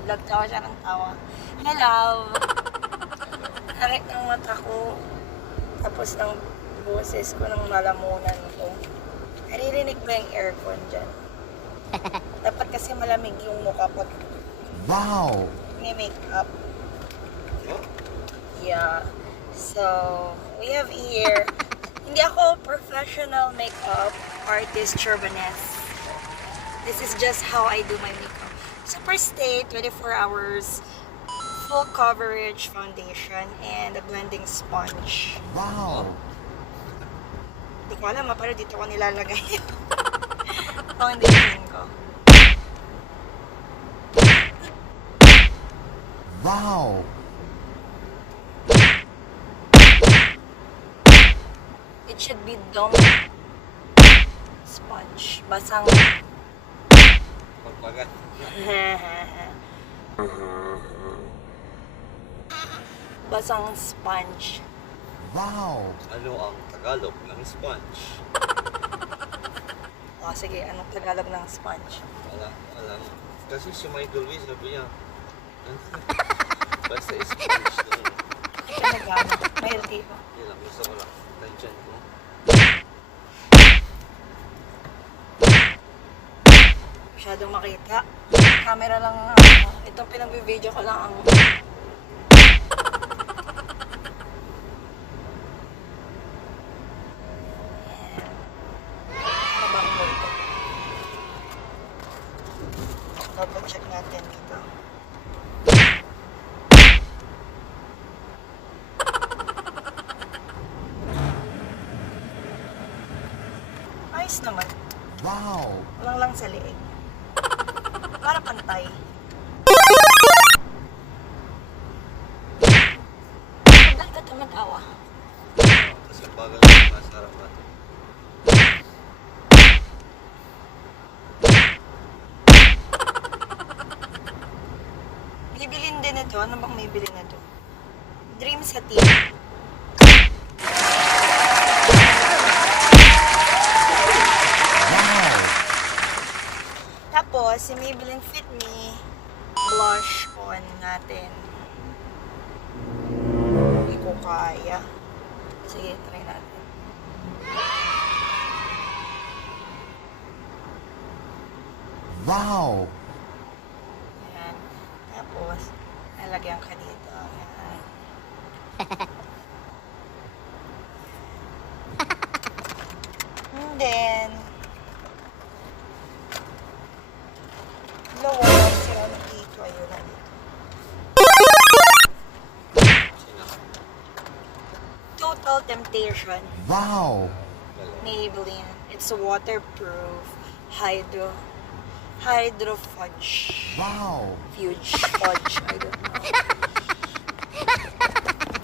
vlog. Tawa siya ng tawa. Hello! Narit ng mata ko. Tapos ng boses ko ng lalamunan ko. Naririnig ba yung aircon dyan? Dapat kasi malamig yung mukha pag Wow! ni-makeup. Yeah. So, we have here, hindi ako professional makeup artist, SIZZLING. This is just how I do my makeup. Super Stay, 24 hours, full coverage foundation, and a blending sponge. Wow! Hindi ko alam, pero dito ko nilalagay yung foundation ko. Wow! It should be dumb sponge. Basang... Pagpagat. Basang sponge. Wow! Ano ang Tagalog ng sponge? O, sige, anong Tagalog ng sponge? Wala. Kasi si Michael Way sabi niya, basta sponge lang. Hindi ka nagano. Healthy ba? Yun lang, gusto ko lang. Tansyan ko. Masyadong makita. Camera lang nga. Itong pinag-video ko lang ang... Ano ba ang multo? Double check natin dito. Ayos naman. Wow! Walang lang sa leeg. Para pantay. Ba't ka tumatawa? Kasi bagal na masarap na. Bibilin din ito. Ano bang may bilin na ito? Dream sa team. Tapos, si Maybelline Fit Me blush on natin. Hindi ko kaya. Sige, try natin. Wow! Ayan. Tapos, nalagyan ka dito. Ayan. And then, lower lang sila dito. Ayun na dito. Sino? Total Temptation. Wow! Maybelline. It's waterproof. Hydro fudge. Wow! Fudge. Fudge. I don't know.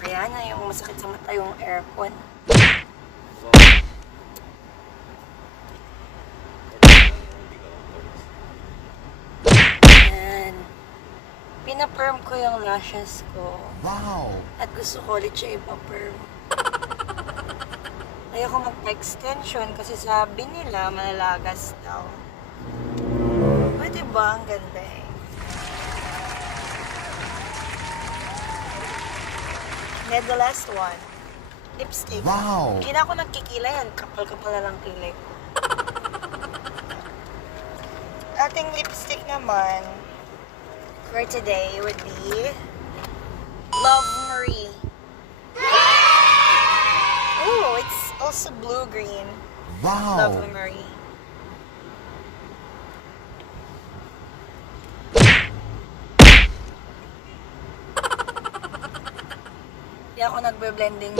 Kaya na yung masakit sa mata yung aircon. Ayan. Pina-perm ko yung lashes ko. Wow! At gusto ko ulit siya ipa-perm. Ayoko magpa-extension kasi sabi nila malalagas daw. Pwede ba? Ang ganda eh. And the last one, lipstick. Wow! Hindi na ako nagkikilay. Ang kapal-kapal na lang kilay ko. Ating lipstick naman for today would be Love Marie. Oh, it's also blue-green. Wow! Love Marie. Hindi ako nagbe-blending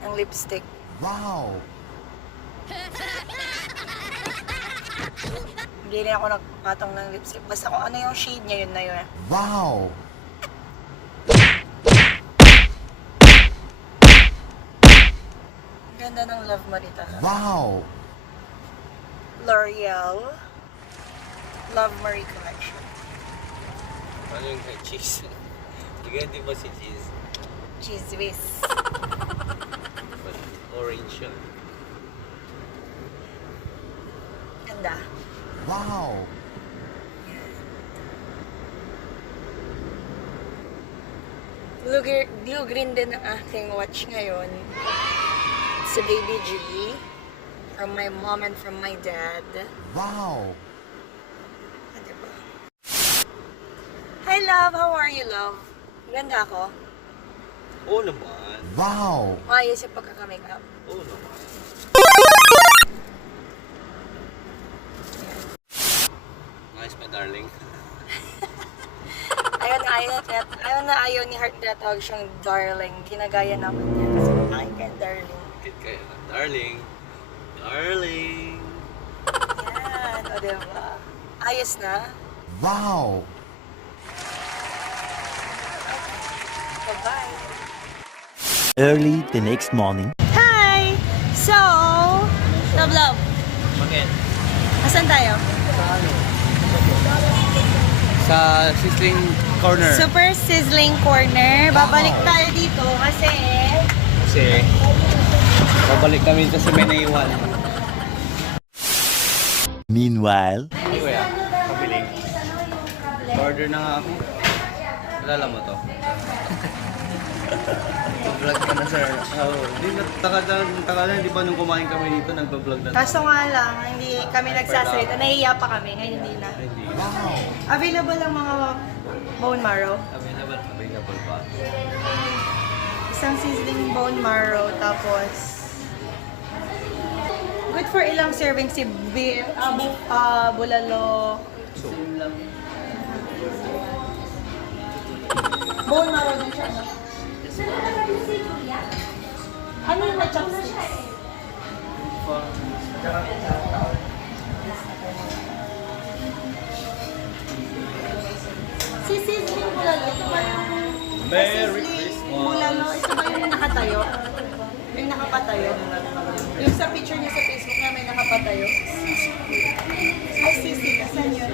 ng lipstick. Wow! Hindi rin ako nagpatong ng lipstick. Basta kung ano yung shade niya, yun na yun. Wow! Ganda ng Love Marie talaga. Wow! L'Oreal Love Marie Collection. Ano yung kay cheese? Hindi ba si cheese? Cheese whiz. Orange siya. Ganda. Wow! Blue green din ang aking watch ngayon. It's a baby G from my mom and from my dad. Wow! Ah, diba? Hi love, how are you love? Ganda ako? Oo naman. Wow! Maayos yung pagkaka-makeup. Oo naman. Nice pa, darling. Ayaw ni Heart na tawag siyang darling. Ginagaya naman niya. Kasi bakit kaya darling? Kit kayo na, darling. Darling. Yan, o diba? Ayos na? Wow! Bye-bye. Early the next morning. Hi! So, love. Bakit? Asan tayo? Sa SIZZLING corner. Super sizzling corner. Babalik tayo dito kasi babalik kami kasi may naiwan. Meanwhile, Kuya, pabili. Order na nga ako. Alala mo to? Vlog ka na, sir. Hindi na, tagal na, di ba nung kumain kami dito, nagpa-vlog na. kaso nga lang, hindi kami nagsasalita. Nahihiya pa kami. Ngayon hindi na. Hindi. Available ang mga bone marrow. Available pa. Isang sizzling bone marrow, tapos good for ilang serving si bulalo. Same lang. Bone marrow din siya. Ano yung may chopsticks? Si sizzling bulalo, ito ba yung Merry sizzling Christmas. bulalo? Ito ba yung nakatayo? Yung nakapatayo? Yung sa picture niya sa Facebook na may nakapatayo? Ay, sisi, asan yun?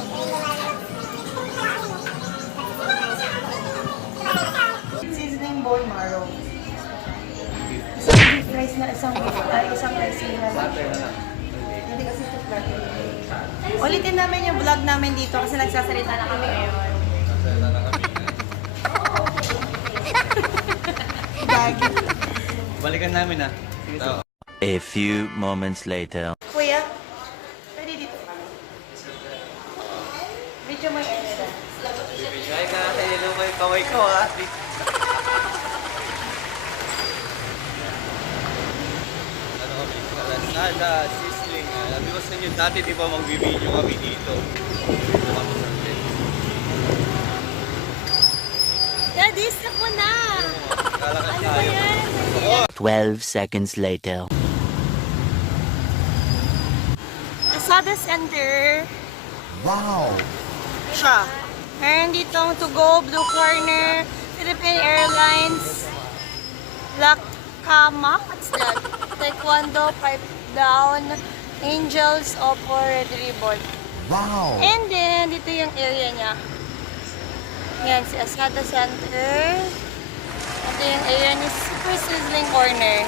Sizzling bone marrow. Isang beef rice na isang rice na. Hindi kasi ito flat. Ulitin namin yung vlog namin dito kasi nagsasalita na kami ngayon. Gagi. Balikan namin ah. Oo. a few moments later. Kuya, pwede dito. Video mo yung edit. Bibigay ka natin yung lumay kaway ko ah. Ano kami? Kalasada, SIZZLING. Sabi ko sa inyo, dati di ba magbibideo kami dito? Dito kami sa atin. Daddy, stop mo na! Kalakad Ano ba tayo. yan? 12 seconds later. Asada Center. Wow! Siya. Meron ditong to go, Blue Corner, Philippine Airlines, Black Kama, what's that? Taekwondo, Pipe Down, Angels, Oppo, Red Ribbon. Wow! And then, dito yung area niya. Yan, si Asada Center. Ito yung area ni Super Sizzling Corner.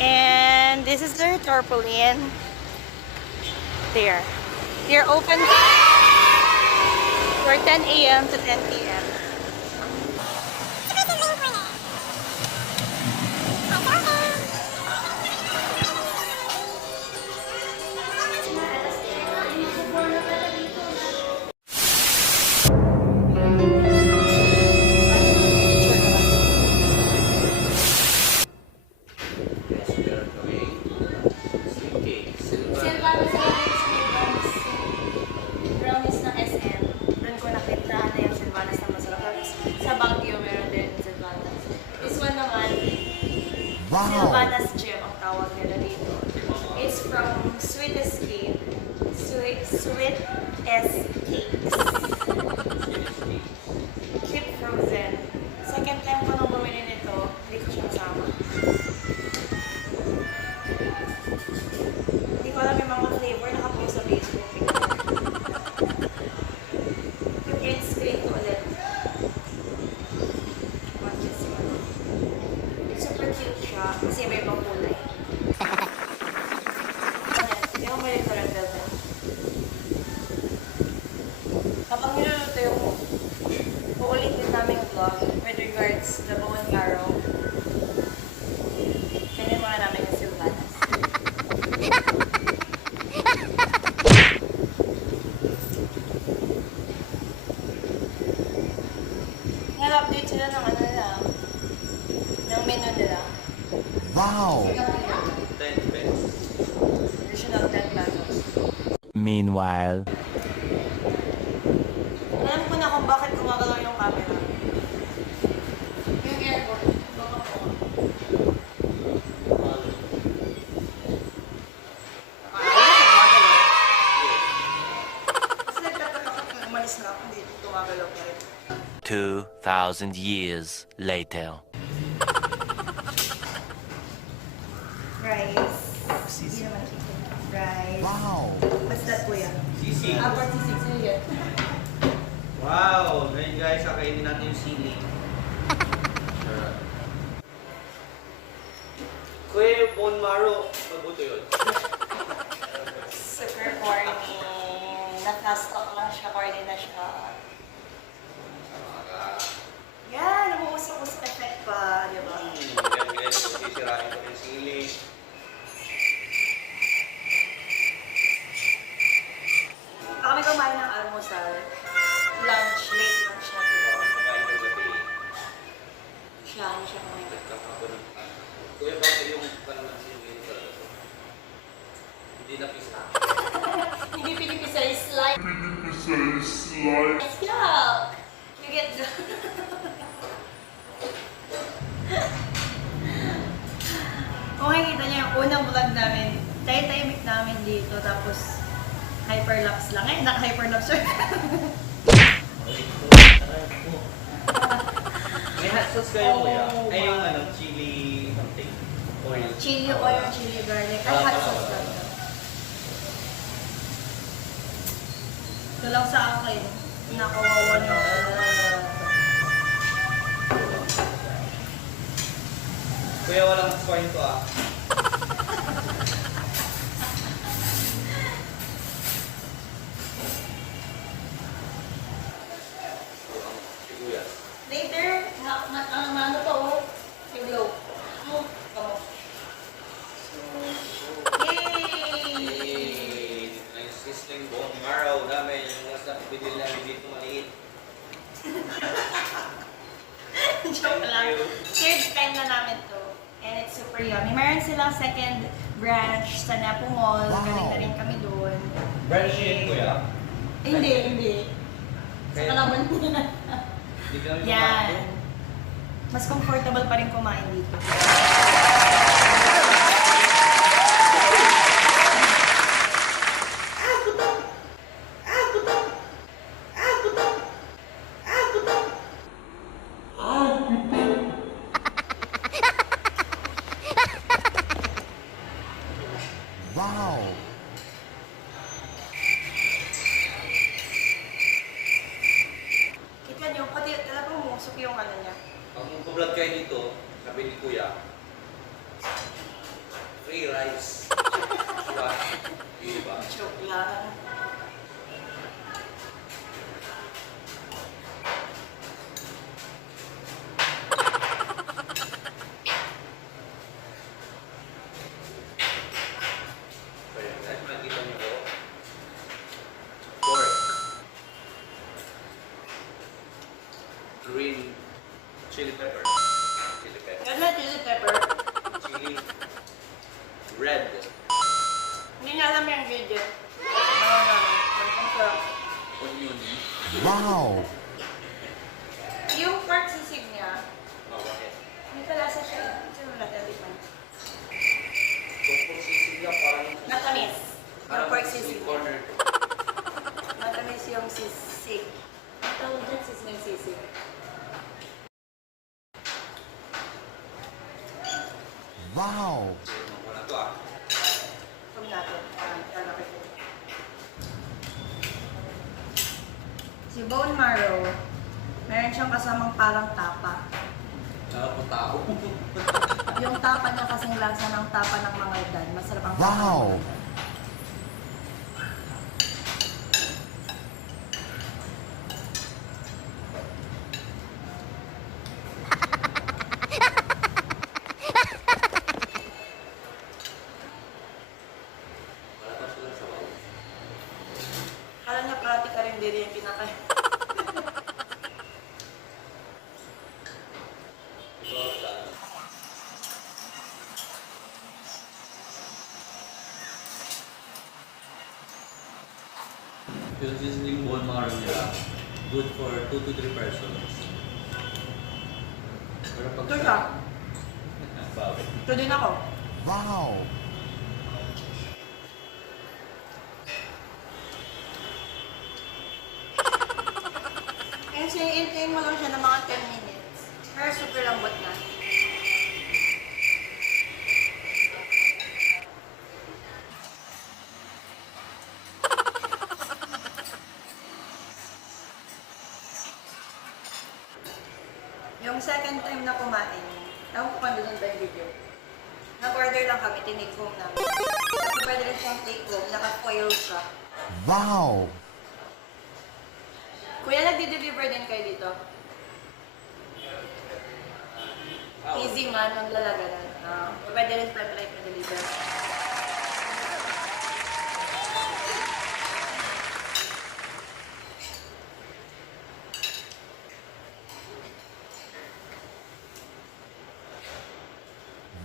And this is their tarpaulin. There. They're open for 10 a.m. to 10 p.m. Brownies ng SM. Doon ko nakita na yung Silvanas na masarap. Tapos sa Baguio meron din Silvanas. This one naman, Wow! Silvanas Gem ang tawag nila dito. It's from Sweet Escape. Sweet Escakes. Keep frozen. Second time ko nung bumili nito, hindi ko siya kasama. Hindi ko alam yung mga flavor, nakapost sa Facebook. Yung print screen ko ulit. Watch this one. Super cute siya kasi may ibang kulay. Yung Habang niluluto yung uulitin namin vlog with regards to bone marrow, kainin muna namin yung Silvanas. Nag-update sila ng ano nila, ng menu nila. Wow! 10 pesos. Additional 10 pesos. Meanwhile. Alam ko na kung bakit gumagalaw yung camera. Yung airport. Baka po. Kasi nagtatatakot na umalis na ako. Hindi gumagalaw pa rin. 2,000 years later. Rice. Hindi naman chicken. Rice. Wow! What's that, kuya? Sisig. Apart sisig sa'yo yan. Wow! Ngayon guys, kakainin natin yung sili. Kuya, yung bone marrow, mabuto yun. Super corny. Naka-stock lang siya. Corny na siya. Yan! Umuusok-usok effect pa. Di ba? Yan guys, sisirahin ko yung sili. Kami kumain ng almusal. Lunch, late lunch na po. Kakain ko gabi. Siya, hindi siya kumain. Nagkakapon ng Kuya, bakit yung kalamansi yung talaga to? Hindi napisa. Hindi pinipisa yung slide. Let's go! You get the... Kung makikita niyo yung unang vlog namin, tayo-tahimik namin dito, tapos hyperlapse lang. Eh, naka-hyperlapse siya. May hot sauce kayo kuya? Oh, Ay, yung my. ano, chili something. Oil. Chili oil, chili garlic. Ay, hot sauce lang. Ito lang sa akin. Nakawawa niyo. Kuya, walang swine to ah. Sibuyas. Later, ano to, oh. Yung glow. Oh, kamo. Yay! Yay! Dito na yung sizzling bone marrow namin. Yung mas napibili namin dito maliit. Joke lang. Third time na namin to. And it's super yummy. Meron silang second branch sa Napo Mall. Wow. Galing na rin kami doon. Branch yun kuya? Hindi. Sa Kaya- kalaban nila. Hindi ka namin Yan. Mas comfortable pa rin kumain dito. Wow! Kita nyo, pati talagang umusok yung ano niya. Pag mag-vlog kayo dito, sabi ni kuya, free rice. Diba? Diba? Joke lang. So yun, guys, makikita niyo ko. Pork. Green chili pepper. Chili pepper. Yan na chili pepper. Chili red. Hindi niya alam yung ingredient. Ano namin. Ang sarap. Onion. Wow! Yung pork sisig niya, Oh, bakit? may kalasa siya. Sino natin tikman? Kung kung sisig lang, parang Matamis. Yung pork sweet sisig. corner. Matamis yung sisig. Ang tawag dyan sisig ng sisig. Wow! Tignan ko na to ah. Ito natin. Lalaki ko. Si bone marrow, meron siyang kasamang parang tapa. Sarap ang tao. Yung tapa niya kasing lasa ng tapa ng mga edad. Masarap ang tapa. Wow! ng mga edad. hindi rin pinakain. Yung sizzling bone marrow nila, good for 2 to 3 persons. Pero pag Ito siya. Bawi. Ito din ako. Wow! Kasi hintayin mo lang siya ng mga 10 minutes. Pero super lambot na. Yung second time na kumain, ewan ko kung doon tayo video. Nag-order lang kami, tinake home namin. Tapos pwede rin siyang take home, naka-foil siya. Wow! Kuya, nagdi-deliver din kayo dito? Easy man ang lalaganan. Pwede rin apply for deliver.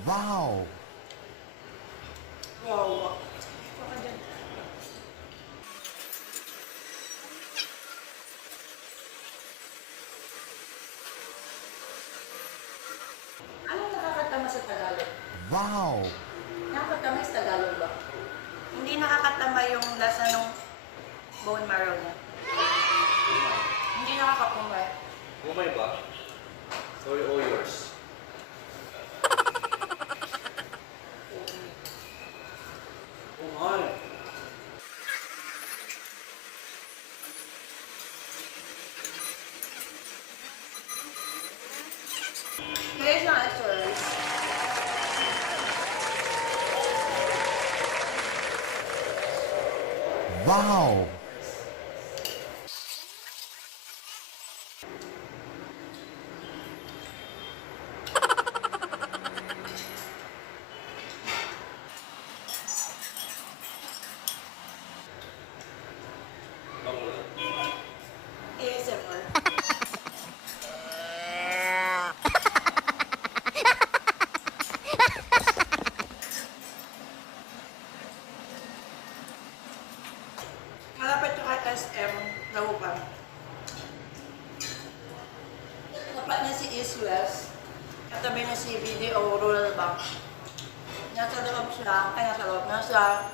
Wow! Wow. Baka dyan. Anong nakakatama sa Tagalog? Wow! Nakakatama sa Tagalog ba? Hindi nakakatama yung lasa ng bone marrow niya. Hindi nakakapumay. Kumay ba? Sorry, all yours. Kumay. Here's na extra rice. Wow! ASMR. Malapit siya kay SM Dagupan. Tapat na si East West. Katabi na si BDO Rural Bank. Nasa loob siya, nasa loob, nasa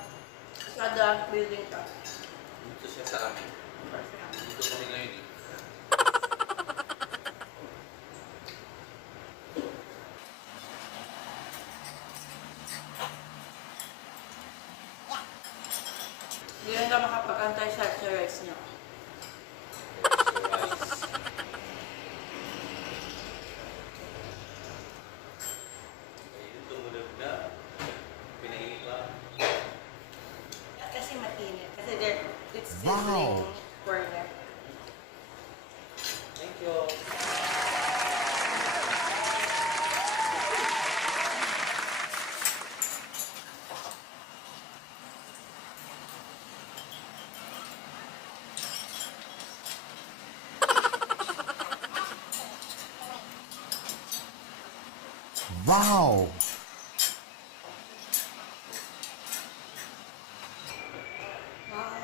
building siya. Dito siya sa amin. Dito kami ngayon eh. Hindi rin ka makapag-antay sa rice niya. Rice. Ayun, tumunog na. Pinaiba. Kasi mainit. Kasi it's Wow. sizzling corner. Thank you. Wow! Wow!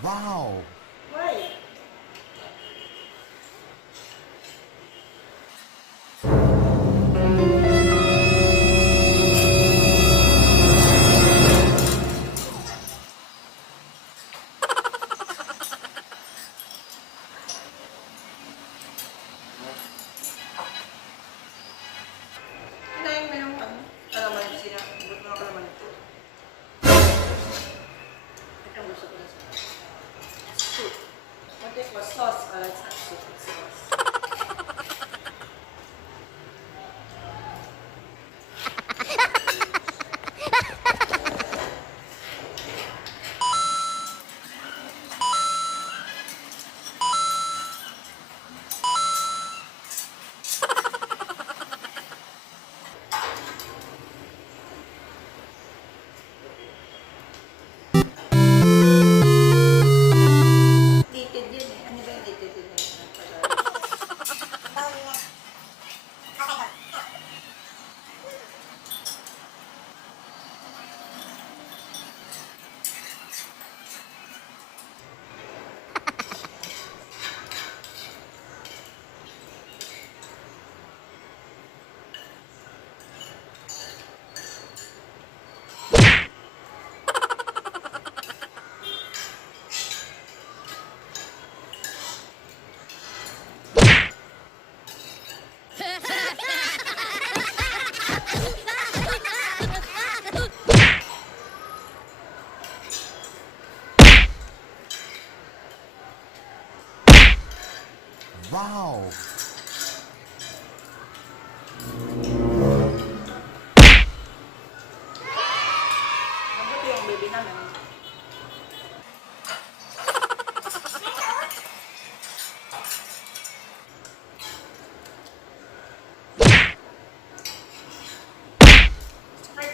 Wow! Why? Kinain mo yung kalaman sila. Buto ng kalaman ito. Ito ang gusto ko na sa soup.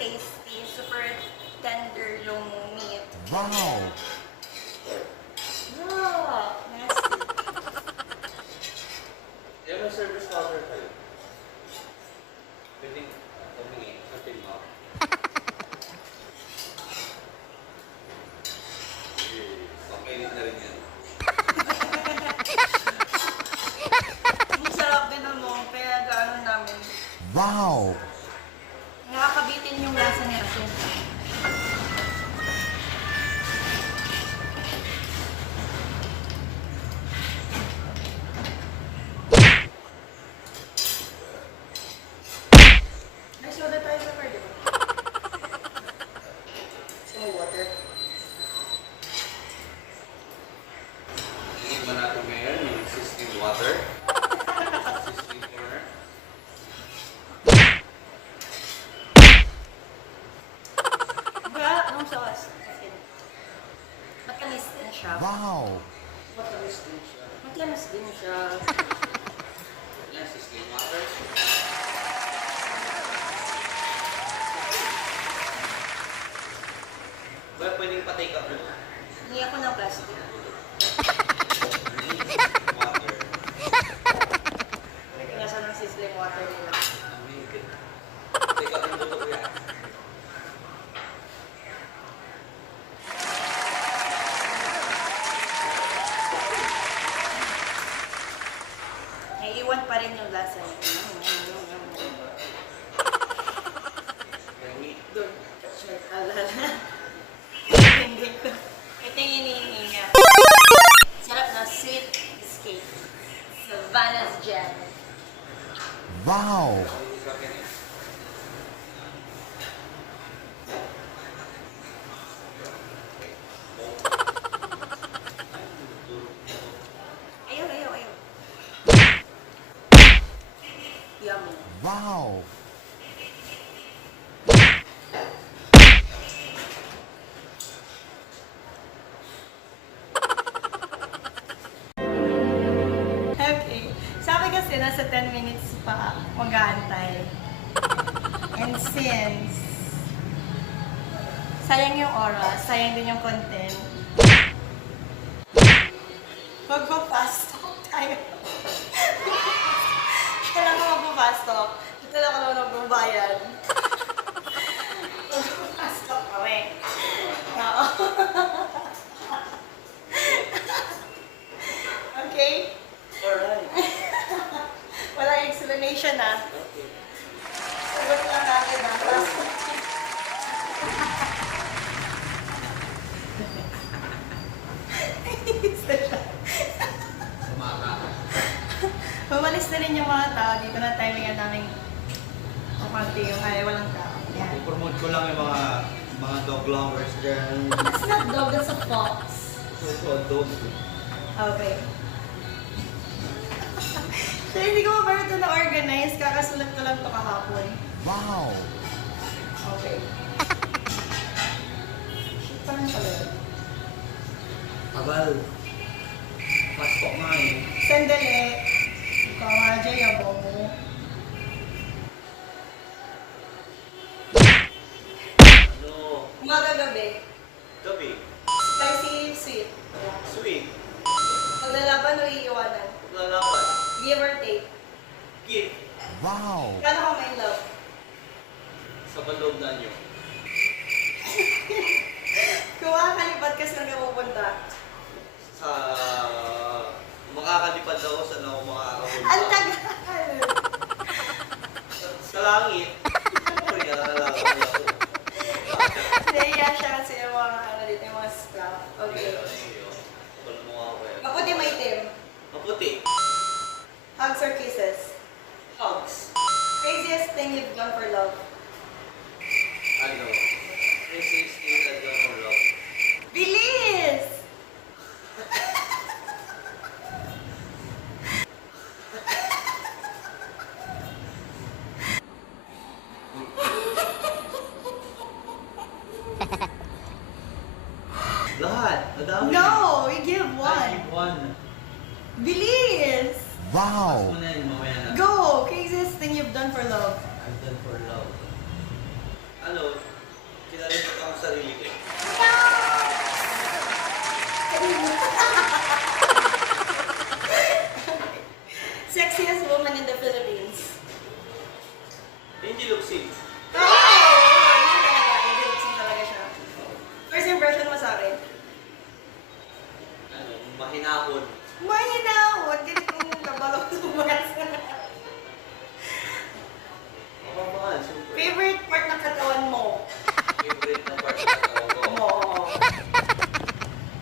tasty, super tender yung meat. Wow. Oh, nasty. Yan ang service counter kayo. Pwedeng humingi sa pin mo. Pakilit na rin yan. Ang sarap din ano, kaya gaano namin. Wow. Nakakabitin yung lasa ni asin. May soda tayo sa car, di ba? Gusto mo water? Tingnan natin ngayon yung sizzling water. Sizzling corner. Ba, anong sauce? Asin. Matamis din siya. Wow. Matamis din siya. Matamis din siya. Yan, sizzling water. Ba, pwedeng pa-take up na. Hindi ako ng plastic. Water. Nasa ng sizzling water nila. Amazing. Take up yung luto yan. Naiiwan pa rin yung lasa niya. Doon. Sure, alala. Hindi ko. Ito yung hinihingi niya. Sarap na sweet cheesecake. SILVANAS jam. Wow. Ayaw, ayaw, ayaw. Yummy. Wow. Okay. Sabi kasi nasa 10 minutes pa mag-aantay. And since sayang yung oras, sayang din yung content, magpa-fast talk tayo. Kailangan magpa-fast talk. Ito lang ako naman magbabayad. Magpa-fast talk kami. Oo. Okay? Alright. Walang explanation na. Sagot lang natin na. Fast talk. Mawalis na rin yung mga tao. Dito na timingan namin kapanti yung kaya walang tao. Yan. I-promote ko lang yung mga dog lovers dyan. That's not dog, that's a fox. So, dog. Okay. So, hindi ko pa ito na-organize. Kakasulat ko lang ito kahapon. Wow. Okay. Shit, parang pala. Abal. Pasok nga eh. Sandali. Ikaw nga dyan, yabo mo. Ano? Umaga gabi. Gabi. Spicy sweet. Sweet. Maglalaban o iiwanan? Lalaban. Give or take. Give. Wow. Kano ka may love? Sa balog na nyo. Kung makakalipat ka saan ka pupunta? Sa... Makakalipad ako sa ako makakapunta. Ang tagal! Sa langit. Siyempre, nalalaman ako. Nahiya siya kasi yung mga ano dito, yung mga scrap. Okay. Wala mo ako yan. Maputi may itim. Maputi. Hugs or kisses? Hugs. Craziest thing you've done for love? Ano? Craziest thing I've done for love. Bilis! Lahat. Madami. No! We give I one. give one. Bilis! Wow. Muna yun, mamaya na. Go! Craziest thing you've done for love? I've done for love. Ano?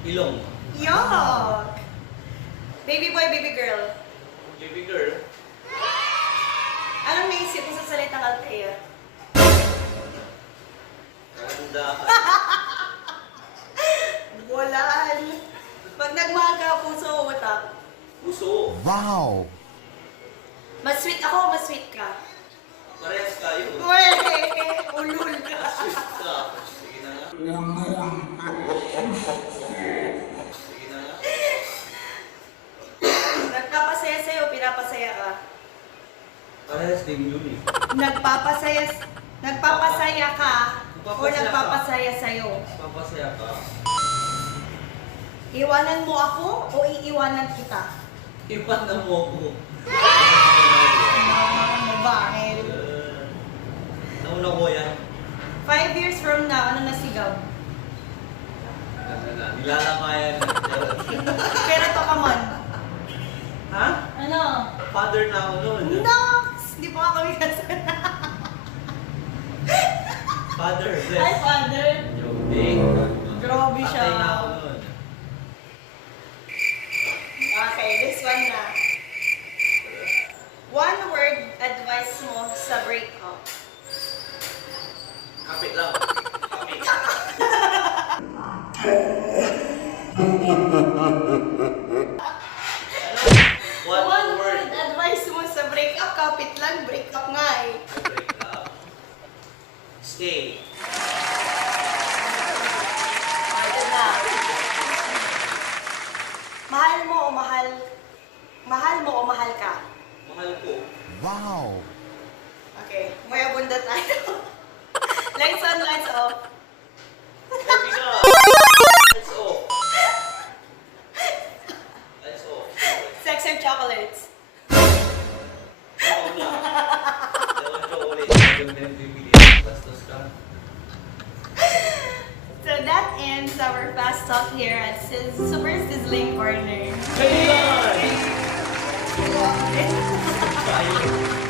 Ilong. Yuck! Baby boy, baby girl. Baby girl. Anong naisip mo sa salitang Althea? Ganda. Walaan. Pag nagmahal ka, puso o utak? Puso. Wow. Mas sweet ako, mas sweet ka. Parehas kayo. Uy! Ulul ka. Sweet ka. Sige na nga. Sige na nga. Nagpapasaya sa'yo, pinapasaya ka. Parehas din yun eh. Nagpapasaya ka o Nagpapasaya ka. nagpapasaya sa'yo. Papasaya ka. Iwanan mo ako o iiwanan kita? Ipan na mo ako. Mabangil. Nauna ko yan. 5 years from now, ano na si Gabb? Nilalamayan na. Pero to, come on. Ha? Ano? Father na ako noon. Nox! Hindi pa kami kasal. Father, Hi, bless. father. Joking. Grabe siya. Patay na ako noon. Okay, this one na. One word advice mo sa breakup. Kapit lang. Kapit. One word. advice mo sa breakup. Kapit lang, breakup nga eh. Break up. Stay. Ito na. Mahal mo o mahal... Mahal mo o mahal ka? Mahal ko. Wow. Okay, may abunda tayo. Lights on, lights off. Happy na. Let's off. Let's off. Sex or chocolates? Oo na. Dalawang chocolate. Yung bibili. Bastos ka. So that ends our fast talk here at Super Sizzling Corner. Hey! Tayo.